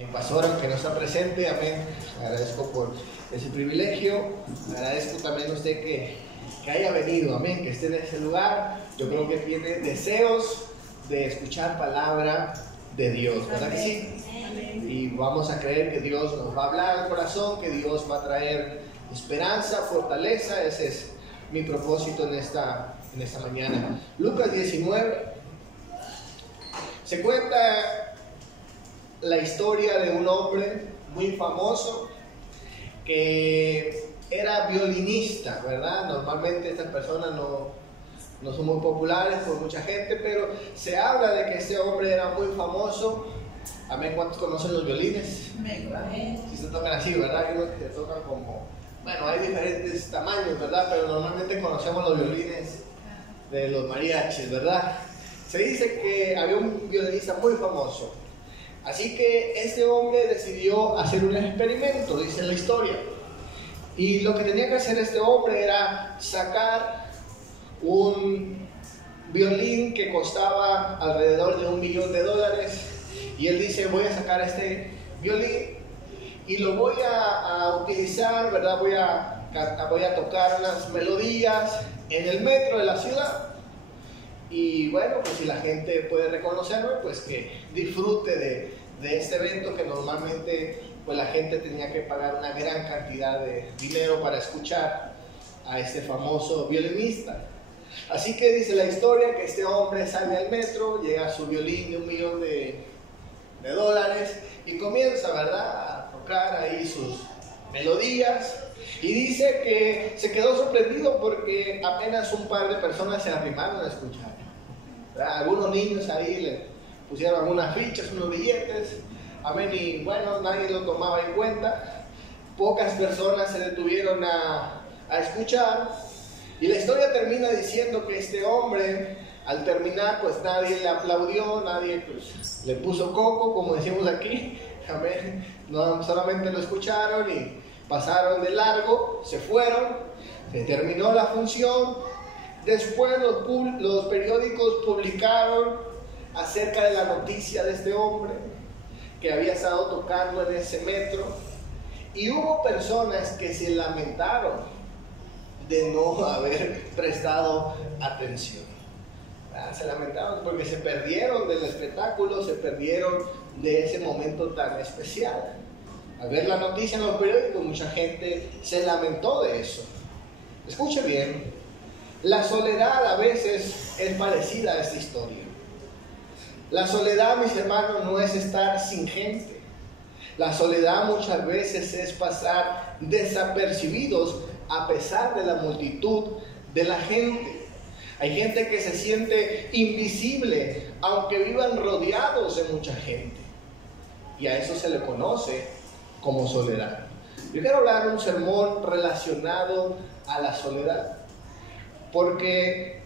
Mi pastor, aunque no está presente, amén. Agradezco por ese privilegio. Agradezco también a usted que haya venido, amén, que esté en ese lugar. Yo creo que tiene deseos de escuchar palabra de Dios, ¿verdad que sí? Amén. Y vamos a creer que Dios nos va a hablar al corazón, que Dios va a traer esperanza, fortaleza. Ese es mi propósito en esta mañana. Lucas 19. Se cuenta la historia de un hombre muy famoso que era violinista, ¿verdad? Normalmente estas personas no son muy populares por mucha gente, pero se habla de que este hombre era muy famoso. Amén. ¿Cuántos conocen los violines? Amén. Si se tocan así, ¿verdad? Hay unos que se tocan como, bueno, hay diferentes tamaños, ¿verdad? Pero normalmente conocemos los violines de los mariachis, ¿verdad? Se dice que había un violinista muy famoso. Así que este hombre decidió hacer un experimento, dice la historia. Y lo que tenía que hacer este hombre era sacar un violín que costaba alrededor de $1 millón. Y él dice, voy a sacar este violín y lo voy a utilizar, ¿verdad? Voy a tocar las melodías en el metro de la ciudad. Y bueno, pues si la gente puede reconocerme, pues que disfrute de este evento que normalmente pues la gente tenía que pagar una gran cantidad de dinero para escuchar a este famoso violinista. Así que dice la historia que este hombre sale al metro, llega a su violín de $1 millón y comienza, ¿verdad?, a tocar ahí sus melodías. Y dice que se quedó sorprendido porque apenas un par de personas se arrimaron a escuchar. Algunos niños ahí le pusieron algunas fichas, unos billetes, amén, y bueno, nadie lo tomaba en cuenta. Pocas personas se detuvieron a escuchar, y la historia termina diciendo que este hombre, al terminar, pues nadie le aplaudió, nadie pues le puso coco, como decimos aquí, amén. No, solamente lo escucharon y pasaron de largo, se fueron, se terminó la función. Después los periódicos publicaron acerca de la noticia de este hombre que había estado tocando en ese metro, y hubo personas que se lamentaron de no haber prestado atención. Se lamentaron porque se perdieron del espectáculo, se perdieron de ese momento tan especial. Al ver la noticia en los periódicos, mucha gente se lamentó de eso. Escuche bien. La soledad a veces es parecida a esta historia. La soledad, mis hermanos, no es estar sin gente. La soledad muchas veces es pasar desapercibidos a pesar de la multitud de la gente. Hay gente que se siente invisible aunque vivan rodeados de mucha gente. Y a eso se le conoce como soledad. Yo quiero hablar de un sermón relacionado a la soledad. Porque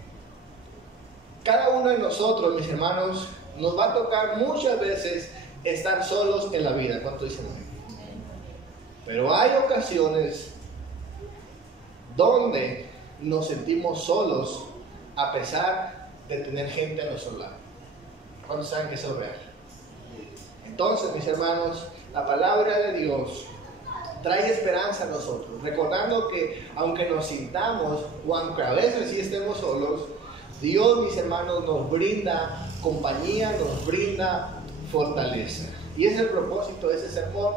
cada uno de nosotros, mis hermanos, nos va a tocar muchas veces estar solos en la vida. ¿Cuánto dicen amén? Pero hay ocasiones donde nos sentimos solos a pesar de tener gente a nuestro lado. ¿Cuántos saben que eso es real? Entonces, mis hermanos, la palabra de Dios trae esperanza a nosotros, recordando que aunque nos sintamos o aunque a veces sí estemos solos, Dios, mis hermanos, nos brinda compañía, nos brinda fortaleza. Y es el propósito de ese sermón,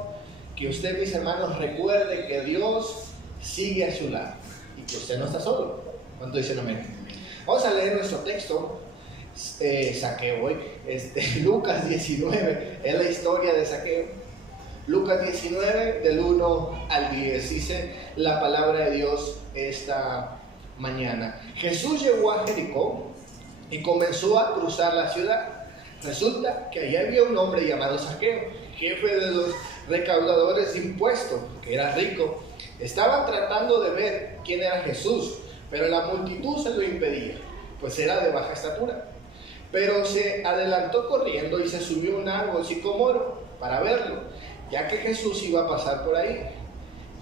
que usted, mis hermanos, recuerde que Dios sigue a su lado y que usted no está solo. ¿Cuánto dicen amén? Vamos a leer nuestro texto, Zaqueo, Lucas 19, es la historia de Zaqueo. Lucas 19, del 1 al 10, dice la palabra de Dios esta mañana. Jesús llegó a Jericó y comenzó a cruzar la ciudad. Resulta que allí había un hombre llamado Zaqueo, jefe de los recaudadores de impuestos, que era rico. Estaban tratando de ver quién era Jesús, pero la multitud se lo impedía, pues era de baja estatura. Pero se adelantó corriendo y se subió a un árbol sicómoro para verlo, ya que Jesús iba a pasar por ahí.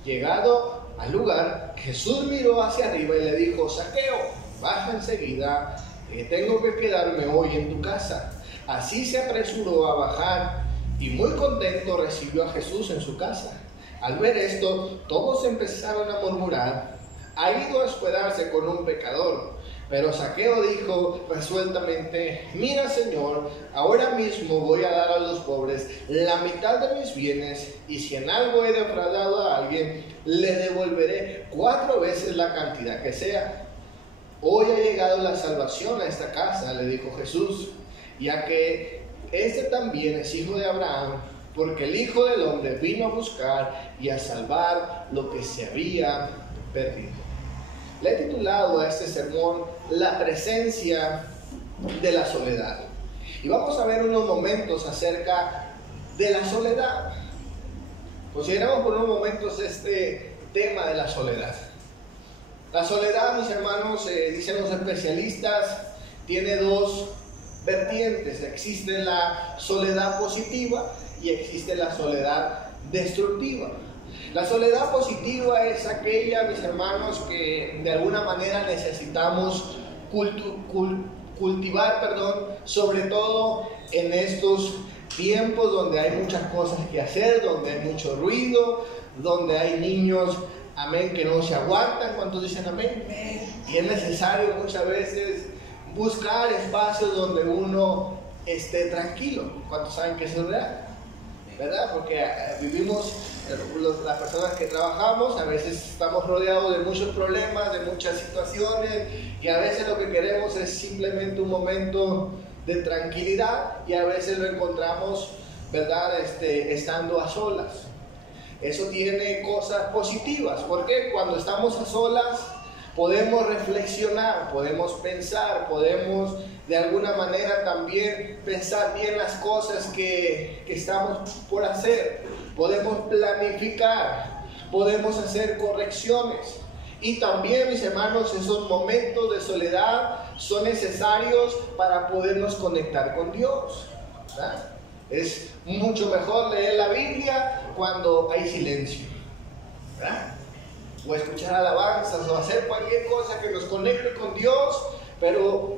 Llegado al lugar, Jesús miró hacia arriba y le dijo: Zaqueo, baja enseguida, que tengo que quedarme hoy en tu casa. Así se apresuró a bajar y muy contento recibió a Jesús en su casa. Al ver esto, todos empezaron a murmurar: ha ido a hospedarse con un pecador. Pero Zaqueo dijo resueltamente: mira, Señor, ahora mismo voy a dar a los pobres la mitad de mis bienes, y si en algo he defraudado a alguien, le devolveré 4 veces la cantidad que sea. Hoy ha llegado la salvación a esta casa, le dijo Jesús, ya que este también es hijo de Abraham, porque el Hijo del Hombre vino a buscar y a salvar lo que se había perdido. Le he titulado a este sermón La presencia de la soledad. Y vamos a ver unos momentos acerca de la soledad. Consideremos por unos momentos este tema de la soledad. La soledad, mis hermanos, dicen los especialistas, tiene 2 vertientes. Existe la soledad positiva y existe la soledad destructiva. La soledad positiva es aquella, mis hermanos, que de alguna manera necesitamos cultivar, sobre todo en estos tiempos donde hay muchas cosas que hacer, donde hay mucho ruido, donde hay niños, amén, que no se aguantan. ¿Cuántos dicen amén? Y es necesario muchas veces buscar espacios donde uno esté tranquilo. ¿Cuántos saben que eso es real? ¿Verdad? Porque vivimos, las personas que trabajamos, a veces estamos rodeados de muchos problemas, de muchas situaciones, y a veces lo que queremos es simplemente un momento de tranquilidad, y a veces lo encontramos, ¿verdad?, estando a solas. Eso tiene cosas positivas, porque cuando estamos a solas podemos reflexionar, podemos pensar, podemos de alguna manera también pensar bien las cosas que estamos por hacer, podemos planificar, podemos hacer correcciones. Y también, mis hermanos, esos momentos de soledad son necesarios para podernos conectar con Dios, ¿verdad? Es mucho mejor leer la Biblia cuando hay silencio, ¿verdad? O escuchar alabanzas, o hacer cualquier cosa que nos conecte con Dios, pero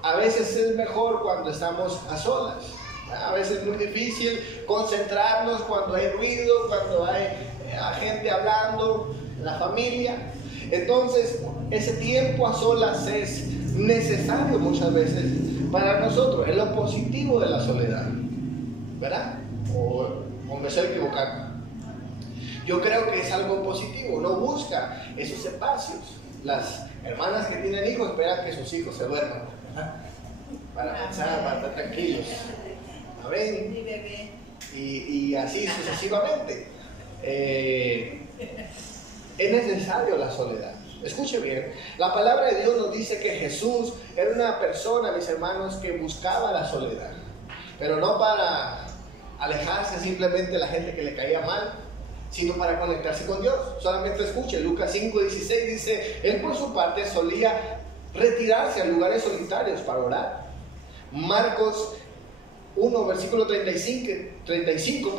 a veces es mejor cuando estamos a solas. A veces es muy difícil concentrarnos cuando hay ruido, cuando hay gente hablando, la familia. Entonces, ese tiempo a solas es necesario muchas veces para nosotros. Es lo positivo de la soledad, ¿verdad? O me estoy equivocando. Yo creo que es algo positivo. Uno busca esos espacios. Las hermanas que tienen hijos esperan que sus hijos se duerman, ¿verdad?, para pensar, para estar tranquilos. Amén. Y así sucesivamente. Es necesario la soledad. Escuche bien, la palabra de Dios nos dice que Jesús era una persona, mis hermanos, que buscaba la soledad, pero no para alejarse simplemente de la gente que le caía mal, sino para conectarse con Dios. Solamente escuche, Lucas 5:16 dice: él por su parte solía retirarse a lugares solitarios para orar. Marcos 1, versículo 35,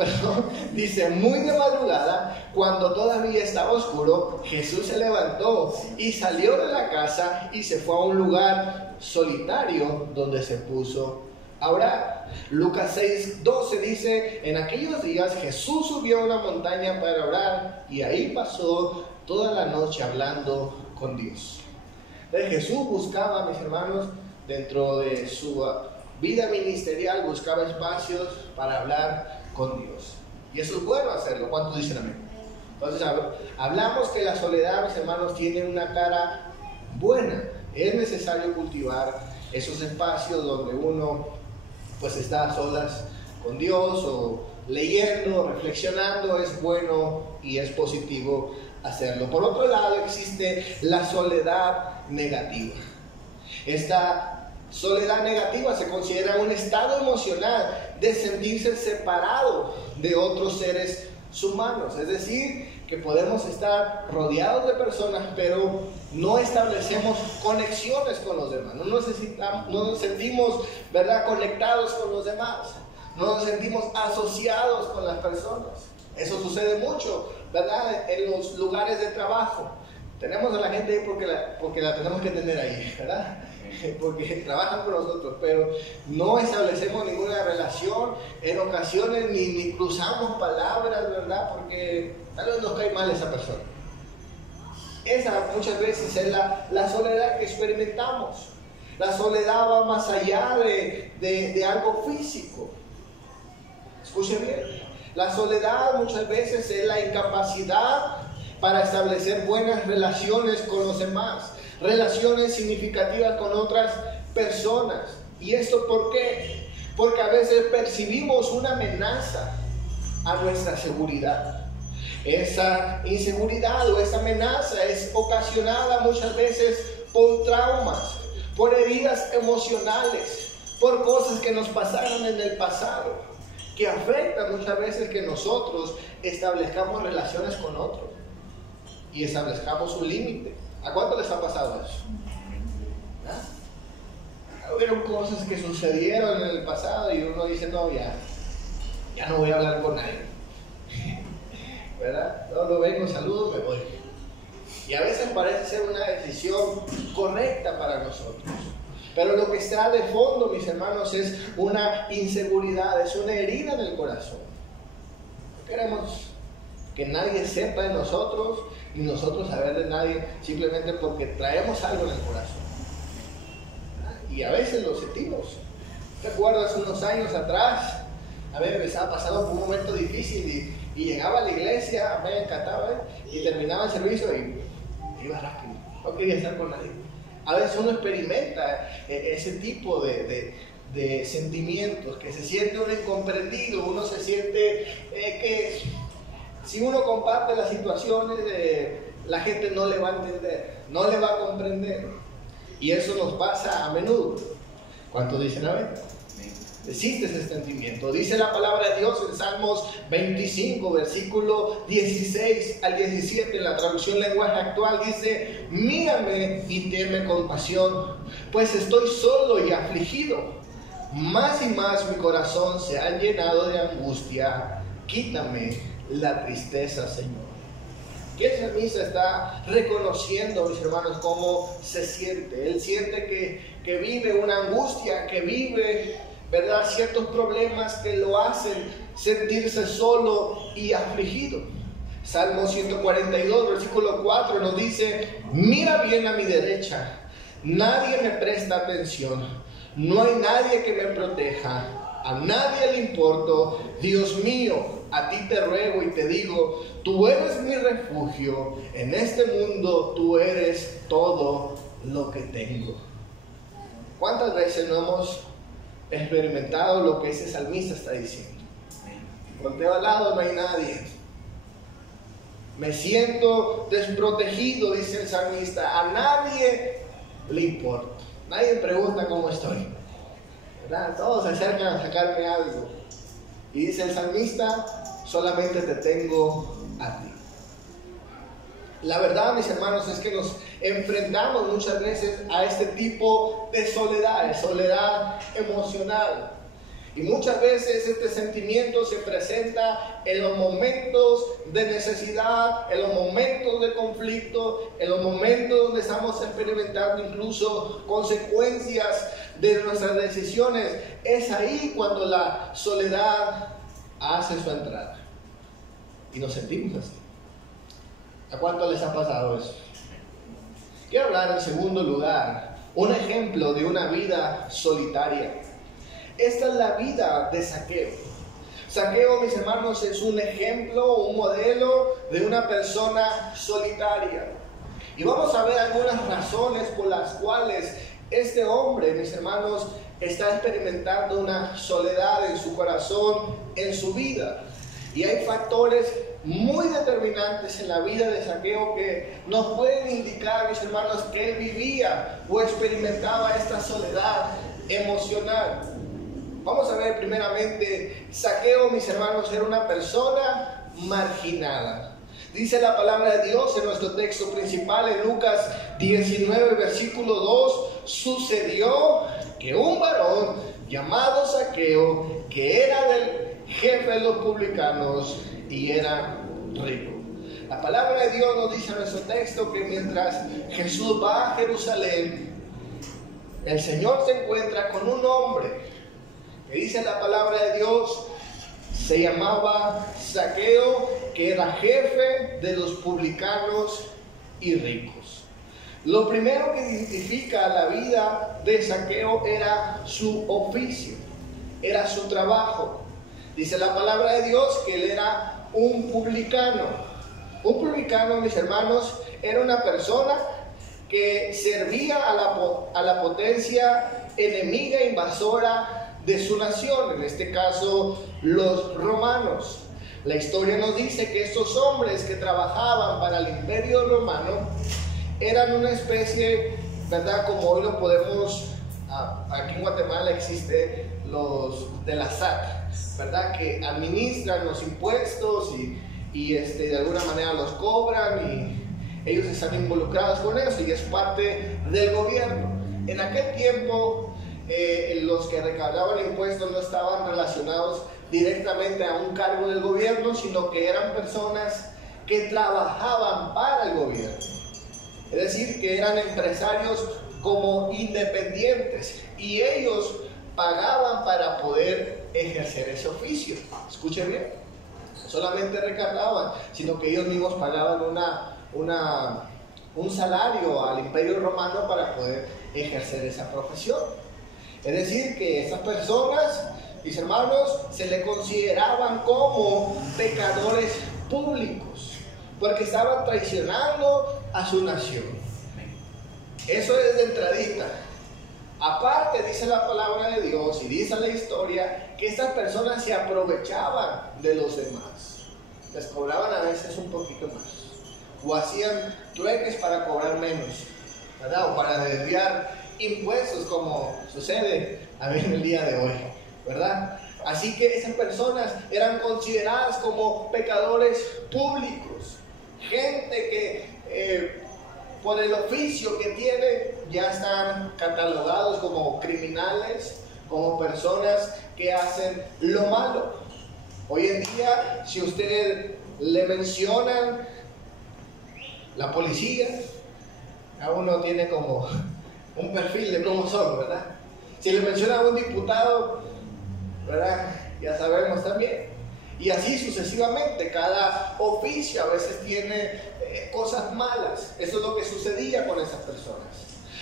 dice: muy de madrugada, cuando todavía estaba oscuro, Jesús se levantó y salió de la casa y se fue a un lugar solitario donde se puso a orar. Lucas 6:12 dice: en aquellos días Jesús subió a una montaña para orar, y ahí pasó toda la noche hablando con Dios. Entonces Jesús buscaba, mis hermanos, dentro de su vida ministerial, buscaba espacios para hablar con Dios. Y eso es bueno hacerlo. ¿Cuántos dicen amén? Entonces hablamos que la soledad, mis hermanos, tiene una cara buena. Es necesario cultivar esos espacios donde uno pues está a solas con Dios, o leyendo, reflexionando. Es bueno y es positivo hacerlo. Por otro lado, existe la soledad negativa. Esta soledad negativa se considera un estado emocional de sentirse separado de otros seres humanos. Es decir, que podemos estar rodeados de personas, pero no establecemos conexiones con los demás. No nos sentimos, ¿verdad?, conectados con los demás. No nos sentimos asociados con las personas. Eso sucede mucho, ¿verdad?, en los lugares de trabajo. Tenemos a la gente ahí porque la tenemos que tener ahí, ¿verdad? porque trabajan con nosotros, pero no establecemos ninguna relación, en ocasiones ni cruzamos palabras, ¿verdad? Porque tal vez nos cae mal esa persona. Esa muchas veces es la soledad que experimentamos. La soledad va más allá de algo físico. Escuche bien. La soledad muchas veces es la incapacidad para establecer buenas relaciones con los demás, relaciones significativas con otras personas. ¿Y esto por qué? Porque a veces percibimos una amenaza a nuestra seguridad. Esa inseguridad o esa amenaza es ocasionada muchas veces por traumas, por heridas emocionales, por cosas que nos pasaron en el pasado, que afectan muchas veces que nosotros establezcamos relaciones con otros y establezcamos un límite. ¿A cuánto les ha pasado eso? ¿Ah? Hubieron cosas que sucedieron en el pasado y uno dice, no, ya no voy a hablar con nadie. ¿Verdad? No vengo, saludo, me voy. Y a veces parece ser una decisión correcta para nosotros. Pero lo que está de fondo, mis hermanos, es una inseguridad, es una herida en el corazón. No queremos que nadie sepa de nosotros, ni nosotros saber de nadie, simplemente porque traemos algo en el corazón. Y a veces lo sentimos. ¿Te acuerdas unos años atrás? A mí me estaba pasando por un momento difícil y llegaba a la iglesia, me encantaba, y terminaba el servicio y iba rápido. No quería estar con nadie. A veces uno experimenta ese tipo de sentimientos, que se siente uno incomprendido, uno se siente que si uno comparte las situaciones, la gente no le va a entender, no le va a comprender. Y eso nos pasa a menudo. ¿Cuántos dicen amén? Existe ese sentimiento. Dice la palabra de Dios en Salmos 25, versículo 16 al 17, en la traducción lenguaje actual, dice: mírame y tenme compasión, pues estoy solo y afligido. Más y más mi corazón se ha llenado de angustia. Quítame la tristeza, Señor. ¿Qué salmista está reconociendo, mis hermanos, cómo se siente? Él siente que vive una angustia, que vive, ¿verdad?, ciertos problemas que lo hacen sentirse solo y afligido. Salmo 142, versículo 4 nos dice: mira bien a mi derecha, nadie me presta atención, no hay nadie que me proteja, a nadie le importo. Dios mío, a ti te ruego y te digo, tú eres mi refugio, en este mundo tú eres todo lo que tengo. ¿Cuántas veces no hemos experimentado lo que ese salmista está diciendo? Volteo al lado, no hay nadie. Me siento desprotegido, dice el salmista. A nadie le importa. Nadie me pregunta cómo estoy, ¿verdad? Todos se acercan a sacarme algo. Y dice el salmista: solamente te tengo a ti. La verdad, mis hermanos, es que nos enfrentamos muchas veces a este tipo de soledad emocional. Y muchas veces este sentimiento se presenta en los momentos de necesidad, en los momentos de conflicto, en los momentos donde estamos experimentando incluso consecuencias de nuestras decisiones. Es ahí cuando la soledad hace su entrada. Y nos sentimos así. ¿A cuánto les ha pasado eso? Quiero hablar en segundo lugar, un ejemplo de una vida solitaria. Esta es la vida de Zaqueo. Zaqueo, mis hermanos, es un ejemplo, un modelo de una persona solitaria. Y vamos a ver algunas razones por las cuales este hombre, mis hermanos, está experimentando una soledad en su corazón, en su vida. Y hay factores muy determinantes en la vida de Zaqueo que nos pueden indicar, mis hermanos, que él vivía o experimentaba esta soledad emocional. Vamos a ver primeramente, Zaqueo, mis hermanos, era una persona marginada. Dice la palabra de Dios en nuestro texto principal, en Lucas 19, versículo 2, sucedió que un varón llamado Zaqueo, que era del jefe de los publicanos y era rico. La palabra de Dios nos dice en nuestro texto que mientras Jesús va a Jerusalén, el Señor se encuentra con un hombre que dice la palabra de Dios, se llamaba Zaqueo, que era jefe de los publicanos y ricos. Lo primero que identifica la vida de Zaqueo era su oficio, era su trabajo. Dice la palabra de Dios que él era un publicano. Un publicano, mis hermanos, era una persona que servía a la potencia enemiga invasora de su nación, en este caso los romanos. La historia nos dice que estos hombres que trabajaban para el imperio romano eran una especie, ¿verdad? Como hoy lo podemos, aquí en Guatemala existe los de la SAT, ¿verdad? Que administran los impuestos y de alguna manera los cobran y ellos están involucrados con eso y es parte del gobierno. En aquel tiempo los que recaudaban impuestos no estaban relacionados directamente a un cargo del gobierno, sino que eran personas que trabajaban para el gobierno. Es decir, que eran empresarios como independientes y ellos pagaban para poder ejercer ese oficio. Escuchen bien, no solamente recaudaban, sino que ellos mismos pagaban un salario al imperio romano para poder ejercer esa profesión. Es decir, que esas personas, mis hermanos, se le consideraban como pecadores públicos, porque estaban traicionando a su nación. Eso es de entradita. Aparte, dice la palabra de Dios y dice la historia que estas personas se aprovechaban de los demás. Les cobraban a veces un poquito más, o hacían trueques para cobrar menos, ¿verdad? O para desviar impuestos, como sucede a mí en el día de hoy, ¿verdad? Así que esas personas eran consideradas como pecadores públicos, gente que por el oficio que tienen ya están catalogados como criminales, como personas que hacen lo malo. Hoy en día, si usted le mencionan la policía, a uno tiene como un perfil de cómo son, ¿verdad? Si le mencionan a un diputado, ¿verdad? Ya sabemos también. Y así sucesivamente, cada oficio a veces tiene cosas malas. Eso es lo que sucedía con esas personas.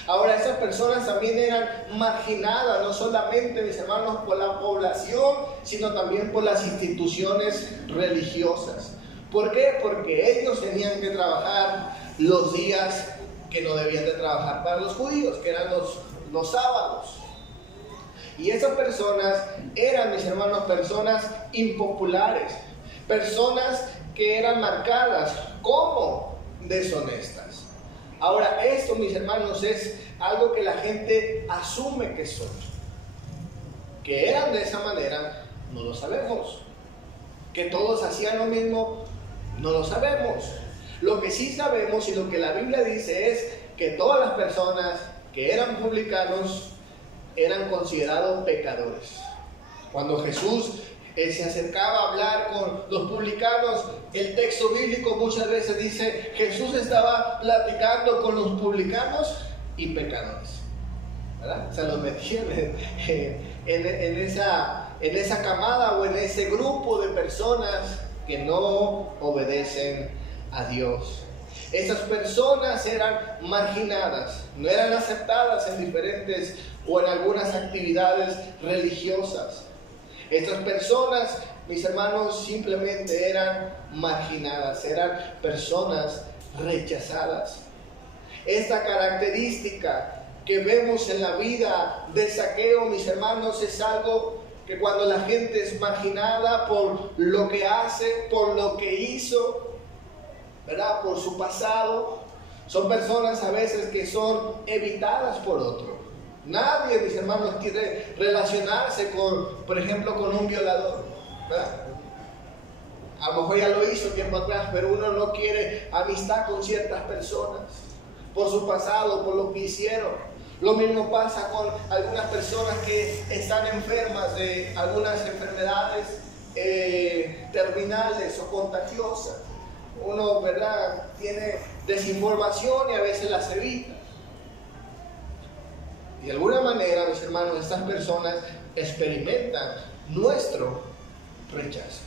Ahora, esas personas también eran marginadas, no solamente, mis hermanos, por la población, sino también por las instituciones religiosas. ¿Por qué? Porque ellos tenían que trabajar los días que no debían de trabajar para los judíos, que eran los sábados. Y esas personas eran, mis hermanos, personas impopulares, personas que eran marcadas como deshonestas. Ahora, esto, mis hermanos, es algo que la gente asume que son. Que eran de esa manera, no lo sabemos. Que todos hacían lo mismo, no lo sabemos. Lo que sí sabemos y lo que la Biblia dice es que todas las personas que eran publicanos eran considerados pecadores. Cuando Jesús se acercaba a hablar con los publicanos, el texto bíblico muchas veces dice: Jesús estaba platicando con los publicanos y pecadores, ¿verdad? Se los metían en esa camada o en ese grupo de personas que no obedecen a Dios. Esas personas eran marginadas, no eran aceptadas en diferentes o en algunas actividades religiosas. Estas personas, mis hermanos, simplemente eran marginadas, eran personas rechazadas. Esta característica que vemos en la vida de Zaqueo, mis hermanos, es algo que cuando la gente es marginada por lo que hace, por lo que hizo, ¿verdad? Por su pasado, son personas a veces que son evitadas por otro. Nadie, mis hermanos, quiere relacionarse con, por ejemplo, con un violador, ¿verdad? A lo mejor ya lo hizo tiempo atrás, pero uno no quiere amistad con ciertas personas por su pasado, por lo que hicieron. Lo mismo pasa con algunas personas que están enfermas de algunas enfermedades terminales o contagiosas. Uno, ¿verdad?, tiene desinformación y a veces las evita. de alguna manera, mis hermanos, estas personas experimentan nuestro rechazo.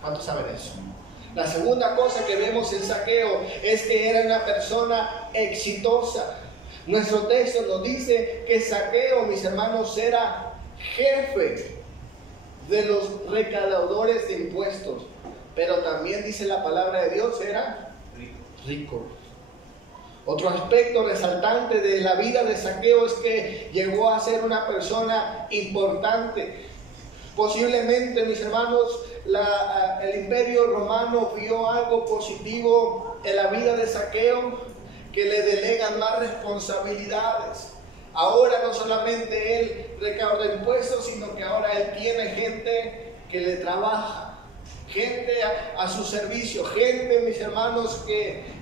¿Cuántos saben eso? La segunda cosa que vemos en Zaqueo es que era una persona exitosa. Nuestro texto nos dice que Zaqueo, mis hermanos, era jefe de los recaudadores de impuestos. Pero también dice la palabra de Dios, era rico. Otro aspecto resaltante de la vida de Zaqueo es que llegó a ser una persona importante. Posiblemente, mis hermanos, el Imperio Romano vio algo positivo en la vida de Zaqueo, que le delegan más responsabilidades. Ahora no solamente él recauda impuestos, sino que ahora él tiene gente que le trabaja, gente a su servicio, gente, mis hermanos,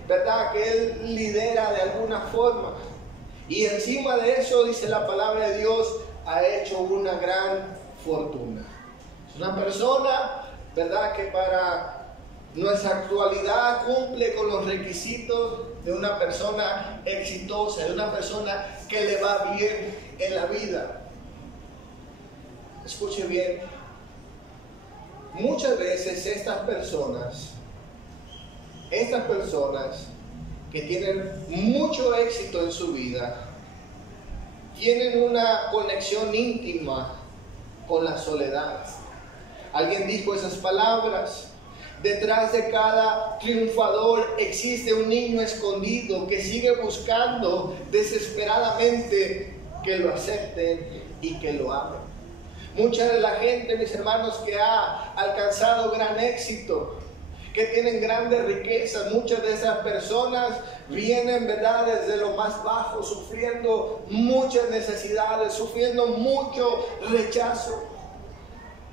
¿verdad?, que él lidera de alguna forma. Y encima de eso, dice la palabra de Dios, ha hecho una gran fortuna. Es una persona, ¿verdad?, que para nuestra actualidad cumple con los requisitos de una persona exitosa, de una persona que le va bien en la vida. Escuche bien, muchas veces estas personas que tienen mucho éxito en su vida, tienen una conexión íntima con la soledad. Alguien dijo esas palabras: detrás de cada triunfador existe un niño escondido que sigue buscando desesperadamente que lo acepten y que lo amen. Mucha de la gente, mis hermanos, que ha alcanzado gran éxito, que tienen grandes riquezas, muchas de esas personas vienen, ¿verdad?, desde lo más bajo, sufriendo muchas necesidades, sufriendo mucho rechazo.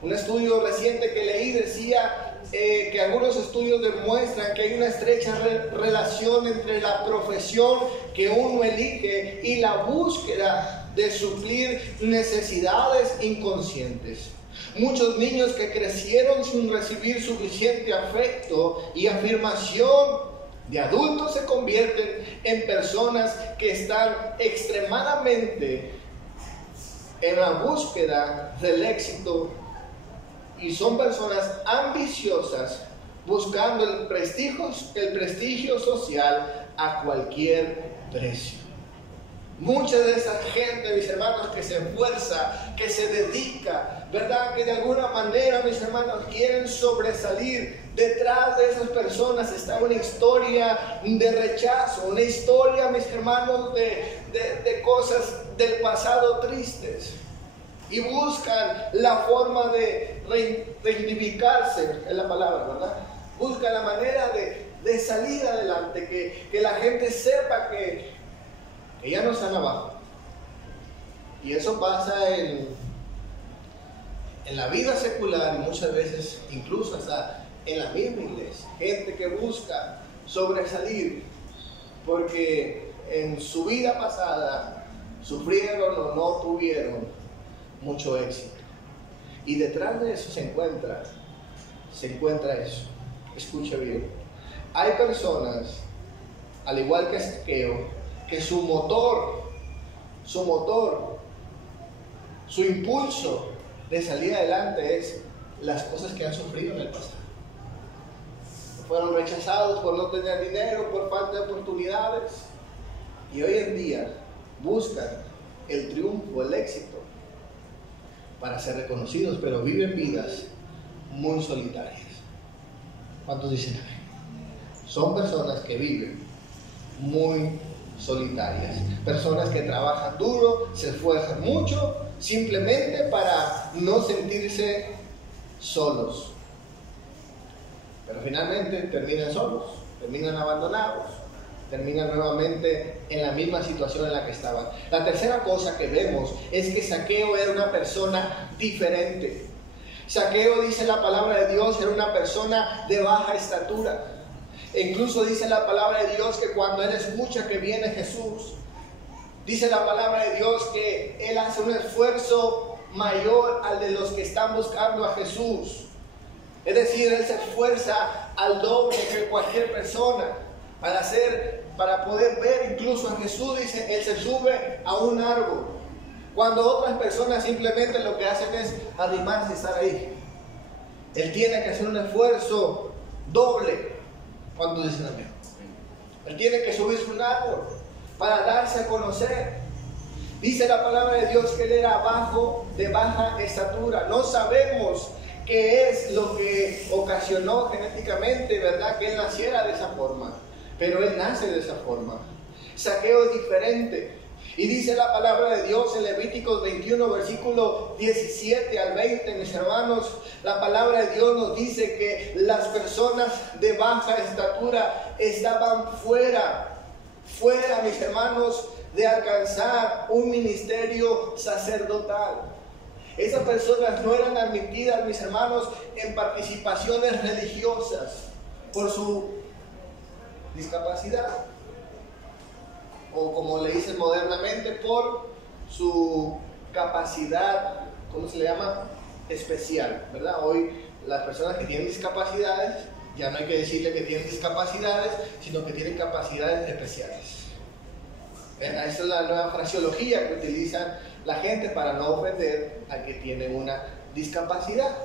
Un estudio reciente que leí decía que algunos estudios demuestran que hay una estrecha relación entre la profesión que uno elige y la búsqueda de suplir necesidades inconscientes. Muchos niños que crecieron sin recibir suficiente afecto y afirmación de adultos se convierten en personas que están extremadamente en la búsqueda del éxito. Y son personas ambiciosas, buscando el prestigio social a cualquier precio. Mucha de esa gente, mis hermanos, que se esfuerza, que se dedica, ¿verdad?, que de alguna manera, mis hermanos, quieren sobresalir. Detrás de esas personas está una historia de rechazo, una historia, mis hermanos, de cosas del pasado tristes. Y buscan la forma de reivindicarse, es la palabra, ¿verdad? Buscan la manera de salir adelante, que la gente sepa que ya no están abajo. Y eso pasa en la vida secular y muchas veces incluso hasta en la misma iglesia. Gente que busca sobresalir porque en su vida pasada sufrieron o no tuvieron mucho éxito. Y detrás de eso se encuentra eso. Escuche bien. Hay personas, al igual que Zaqueo, que su motor, su impulso de salir adelante es las cosas que han sufrido en el pasado. Fueron rechazados por no tener dinero, por falta de oportunidades, y hoy en día buscan el triunfo, el éxito, para ser reconocidos, pero viven vidas muy solitarias. ¿Cuántos dicen amén? Son personas que viven muy solitarias, personas que trabajan duro, se esfuerzan mucho, simplemente para no sentirse solos, pero finalmente terminan solos, terminan abandonados, terminan nuevamente en la misma situación en la que estaban. La tercera cosa que vemos es que Zaqueo era una persona diferente. Zaqueo, dice la palabra de Dios, era una persona de baja estatura. E incluso dice la palabra de Dios que cuando él escucha que viene Jesús, dice la palabra de Dios que él hace un esfuerzo mayor al de los que están buscando a Jesús. Es decir, él se esfuerza al doble que cualquier persona. para poder ver incluso a Jesús. Dice, Él se sube a un árbol, cuando otras personas simplemente lo que hacen es arrimarse y estar ahí. Él tiene que hacer un esfuerzo doble. Cuando dicen amén. Él tiene que subirse a un árbol para darse a conocer. Dice la palabra de Dios que él era de baja estatura. No sabemos qué es lo que ocasionó genéticamente, ¿verdad?, que él naciera de esa forma. Pero él nace de esa forma. Zaqueo es diferente. Y dice la palabra de Dios en Levíticos 21, versículo 17 al 20, mis hermanos. La palabra de Dios nos dice que las personas de baja estatura estaban fuera, mis hermanos, de alcanzar un ministerio sacerdotal. Esas personas no eran admitidas, mis hermanos, en participaciones religiosas por su discapacidad, o como le dicen modernamente, por su capacidad, ¿cómo se le llama?, especial, ¿verdad? Hoy las personas que tienen discapacidades, ya no hay que decirle que tienen discapacidades, sino que tienen capacidades especiales. Esa es la nueva fraseología que utilizan la gente para no ofender al que tiene una discapacidad.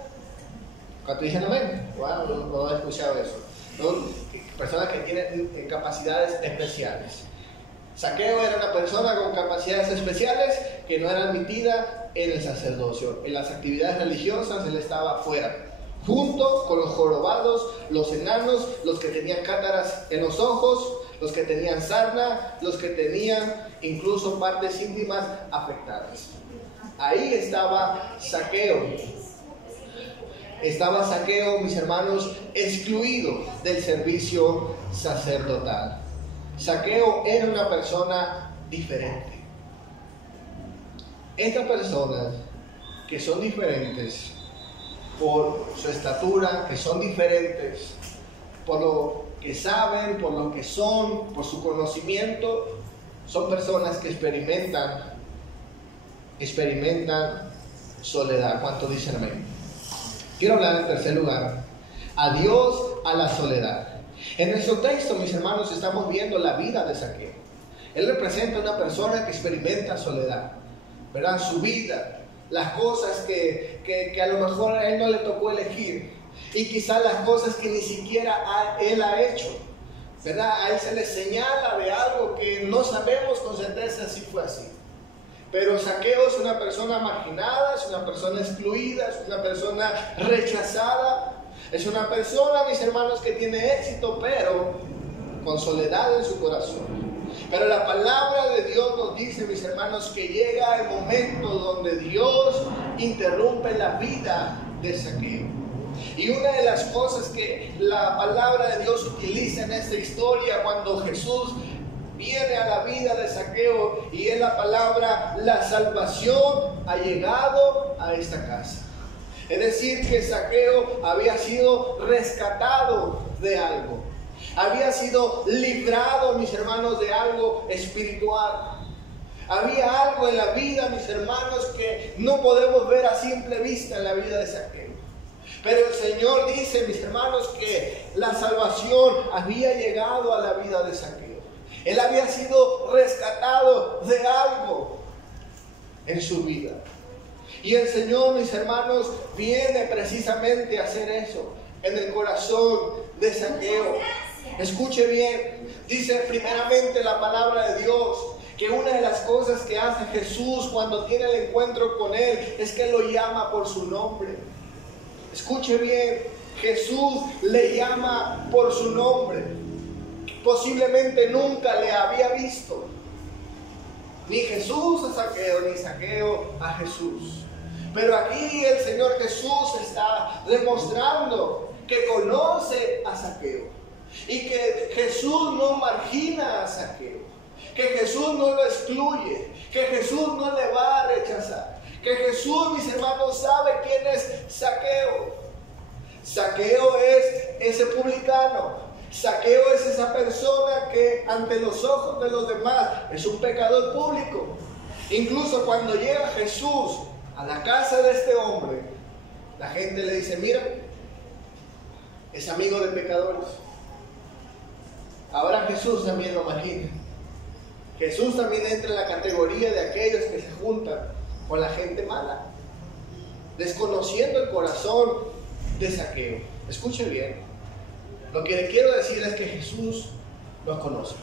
¿Cuánto dicen amén? Wow, no he escuchado eso. Son personas que tienen capacidades especiales. Zaqueo era una persona con capacidades especiales que no era admitida en el sacerdocio. En las actividades religiosas él estaba fuera, junto con los jorobados, los enanos, los que tenían cátaras en los ojos, los que tenían sarna, los que tenían incluso partes íntimas afectadas. Ahí estaba Zaqueo. Estaba Zaqueo, mis hermanos, excluido del servicio sacerdotal. Zaqueo era una persona diferente. Estas personas que son diferentes por su estatura, que son diferentes por lo que saben, por lo que son, por su conocimiento, son personas que experimentan soledad. ¿Cuánto dicen amén? Quiero hablar en tercer lugar, adiós a la soledad. En nuestro texto, mis hermanos, estamos viendo la vida de Zaqueo. Él representa a una persona que experimenta soledad, ¿verdad? Su vida, las cosas que a lo mejor a él no le tocó elegir, y quizás las cosas que ni siquiera él ha hecho, ¿verdad? A él se le señala de algo que no sabemos con certeza si fue así. Pero Zaqueo es una persona marginada, es una persona excluida, es una persona rechazada. Es una persona, mis hermanos, que tiene éxito, pero con soledad en su corazón. Pero la palabra de Dios nos dice, mis hermanos, que llega el momento donde Dios interrumpe la vida de Zaqueo. Y una de las cosas que la palabra de Dios utiliza en esta historia, cuando Jesús viene a la vida de Zaqueo, y es la palabra, la salvación ha llegado a esta casa. Es decir, que Zaqueo había sido rescatado de algo. Había sido librado, mis hermanos, de algo espiritual. Había algo en la vida, mis hermanos, que no podemos ver a simple vista en la vida de Zaqueo. Pero el Señor dice, mis hermanos, que la salvación había llegado a la vida de Zaqueo. Él había sido rescatado de algo en su vida. Y el Señor, mis hermanos, viene precisamente a hacer eso en el corazón de Zaqueo. Escuche bien, dice primeramente la palabra de Dios que una de las cosas que hace Jesús cuando tiene el encuentro con él es que lo llama por su nombre. Escuche bien, Jesús le llama por su nombre. Posiblemente nunca le había visto, ni Jesús a Zaqueo, ni Zaqueo a Jesús. Pero aquí el Señor Jesús está demostrando que conoce a Zaqueo, y que Jesús no margina a Zaqueo, que Jesús no lo excluye, que Jesús no le va a rechazar, que Jesús, mis hermanos, sabe quién es Zaqueo. Zaqueo es ese publicano. Zaqueo es esa persona que ante los ojos de los demás es un pecador público. Incluso cuando llega Jesús a la casa de este hombre, la gente le dice, mira, es amigo de pecadores. Ahora Jesús también lo margina. Jesús también entra en la categoría de aquellos que se juntan con la gente mala, desconociendo el corazón de Zaqueo. Escuche bien, lo que le quiero decir es que Jesús nos conoce.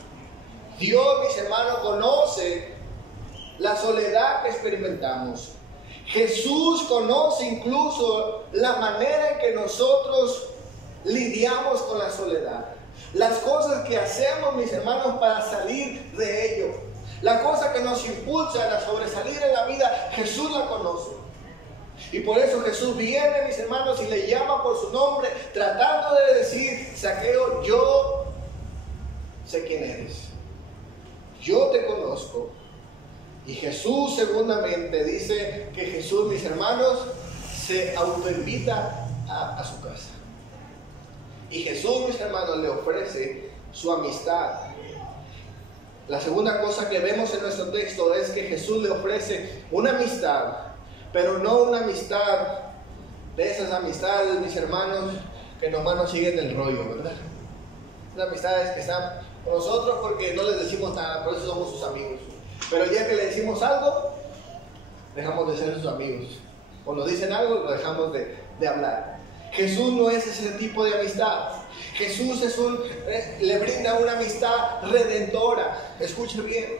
Dios, mis hermanos, conoce la soledad que experimentamos. Jesús conoce incluso la manera en que nosotros lidiamos con la soledad. Las cosas que hacemos, mis hermanos, para salir de ello. La cosa que nos impulsa a sobresalir en la vida, Jesús la conoce. Y por eso Jesús viene, mis hermanos, y le llama por su nombre, tratando de decir: Zaqueo, yo sé quién eres. Yo te conozco. Y Jesús, segundamente, dice que Jesús, mis hermanos, se autoinvita a su casa. Y Jesús, mis hermanos, le ofrece su amistad. La segunda cosa que vemos en nuestro texto es que Jesús le ofrece una amistad, pero no una amistad de esas amistades, mis hermanos, que nomás nos siguen el rollo, ¿verdad? Esas amistades que están con nosotros porque no les decimos nada, por eso somos sus amigos. Pero el día que le decimos algo, dejamos de ser sus amigos. O nos dicen algo, lo dejamos de hablar. Jesús no es ese tipo de amistad. Jesús le brinda una amistad redentora. Escuche bien.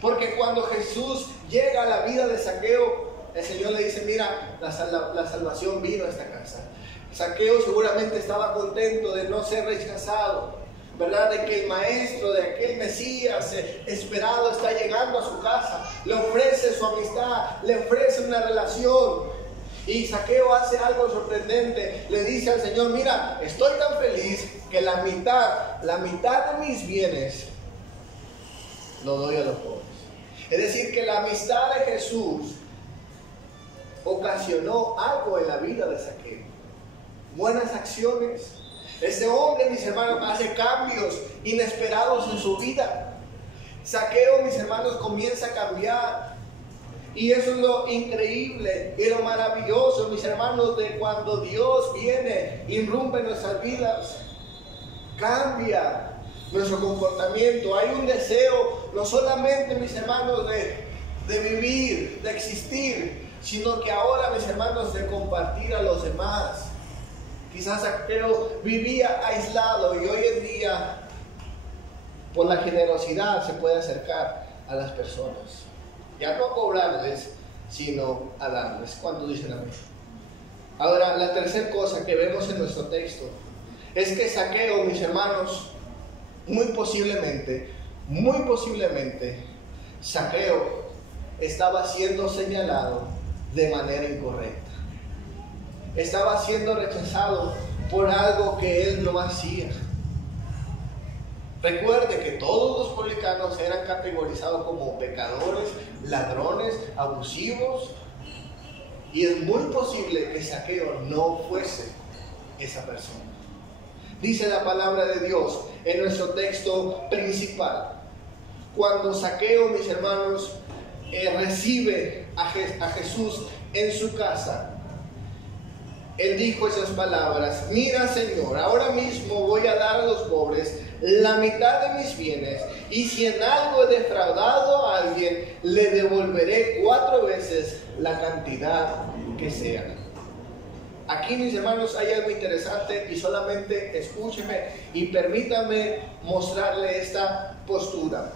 Porque cuando Jesús llega a la vida de Zaqueo, el Señor le dice: mira, la salvación vino a esta casa. Zaqueo seguramente estaba contento de no ser rechazado, ¿verdad? De que el maestro, de aquel Mesías esperado está llegando a su casa. Le ofrece su amistad, le ofrece una relación. Y Zaqueo hace algo sorprendente. Le dice al Señor: mira, estoy tan feliz que la mitad de mis bienes lo doy a los pobres. Es decir, que la amistad de Jesús ocasionó algo en la vida de Zaqueo. Buenas acciones. Ese hombre, mis hermanos, hace cambios inesperados en su vida. Zaqueo, mis hermanos, comienza a cambiar. Y eso es lo increíble y lo maravilloso, mis hermanos, de cuando Dios viene, irrumpe en nuestras vidas, cambia nuestro comportamiento. Hay un deseo, no solamente, mis hermanos, de vivir, de existir, sino que ahora, mis hermanos, de compartir a los demás. Quizás Zaqueo vivía aislado y hoy en día, por la generosidad, se puede acercar a las personas. Ya no a cobrarles, sino a darles. ¿Cuántos dicen amén? Ahora, la tercera cosa que vemos en nuestro texto es que Zaqueo, mis hermanos, muy posiblemente, Zaqueo estaba siendo señalado de manera incorrecta. Estaba siendo rechazado por algo que él no hacía. Recuerde que todos los publicanos eran categorizados como pecadores, ladrones, abusivos. Y es muy posible que Zaqueo no fuese esa persona. Dice la palabra de Dios en nuestro texto principal. Cuando Zaqueo, mis hermanos, recibe a Jesús en su casa, él dijo esas palabras: mira, Señor, ahora mismo voy a dar a los pobres la mitad de mis bienes, y si en algo he defraudado a alguien, le devolveré 4 veces la cantidad que sea. Aquí, mis hermanos, hay algo interesante y solamente escúcheme y permítame mostrarle esta postura.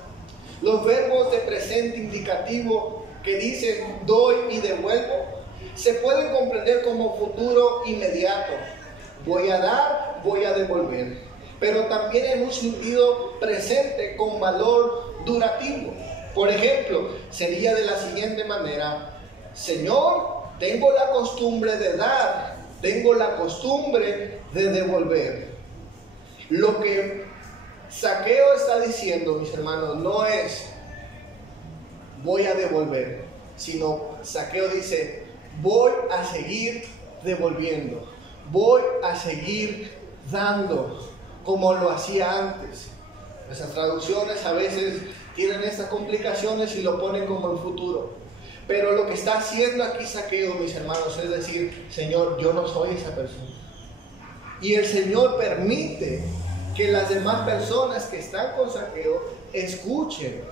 Los verbos de presente indicativo que dicen doy y devuelvo se pueden comprender como futuro inmediato. Voy a dar, voy a devolver. Pero también en un sentido presente con valor durativo. Por ejemplo, sería de la siguiente manera: Señor, tengo la costumbre de dar, tengo la costumbre de devolver. Lo que Zaqueo está diciendo, mis hermanos, no es voy a devolver, sino Zaqueo dice: voy a seguir devolviendo, voy a seguir dando como lo hacía antes. Nuestras traducciones a veces tienen estas complicaciones y lo ponen como en futuro. Pero lo que está haciendo aquí Zaqueo, mis hermanos, es decir: Señor, yo no soy esa persona. Y el Señor permite que las demás personas que están con Zaqueo escuchen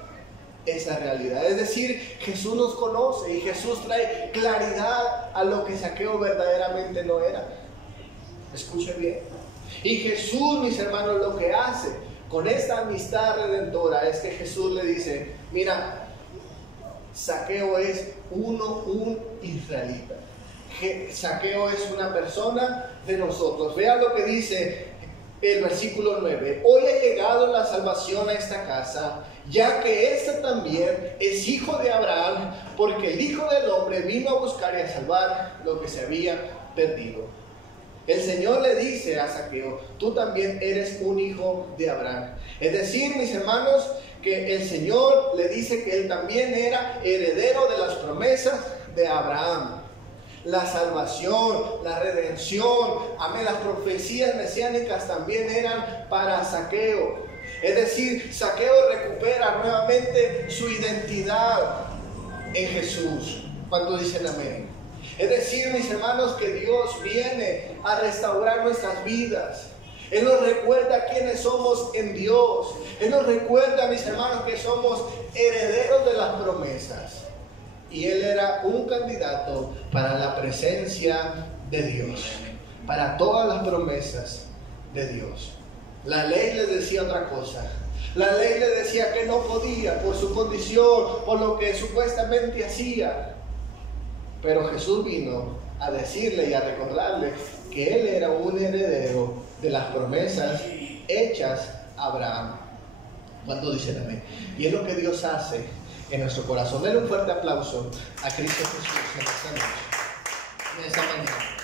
esa realidad. Es decir, Jesús nos conoce y Jesús trae claridad a lo que Zaqueo verdaderamente no era. Escuche bien. Y Jesús, mis hermanos, lo que hace con esta amistad redentora es que Jesús le dice: mira, Zaqueo es un israelita. Zaqueo es una persona de nosotros. Vean lo que dice el versículo 9: hoy ha llegado la salvación a esta casa, ya que éste también es hijo de Abraham, porque el Hijo del Hombre vino a buscar y a salvar lo que se había perdido. El Señor le dice a Zaqueo: tú también eres un hijo de Abraham. Es decir, mis hermanos, que el Señor le dice que él también era heredero de las promesas de Abraham. La salvación, la redención, amén, las profecías mesiánicas también eran para Zaqueo. Es decir, Zaqueo recupera nuevamente su identidad en Jesús. ¿Cuántos dicen amén? Es decir, mis hermanos, que Dios viene a restaurar nuestras vidas. Él nos recuerda quiénes somos en Dios. Él nos recuerda, mis hermanos, que somos herederos de las promesas. Y él era un candidato para la presencia de Dios, para todas las promesas de Dios. La ley les decía otra cosa. La ley les decía que no podía por su condición, por lo que supuestamente hacía. Pero Jesús vino a decirle y a recordarle que él era un heredero de las promesas hechas a Abraham. ¿Cuánto dicen amén? Y es lo que Dios hace en nuestro corazón. Denle un fuerte aplauso a Cristo Jesús en esta noche, en esta mañana.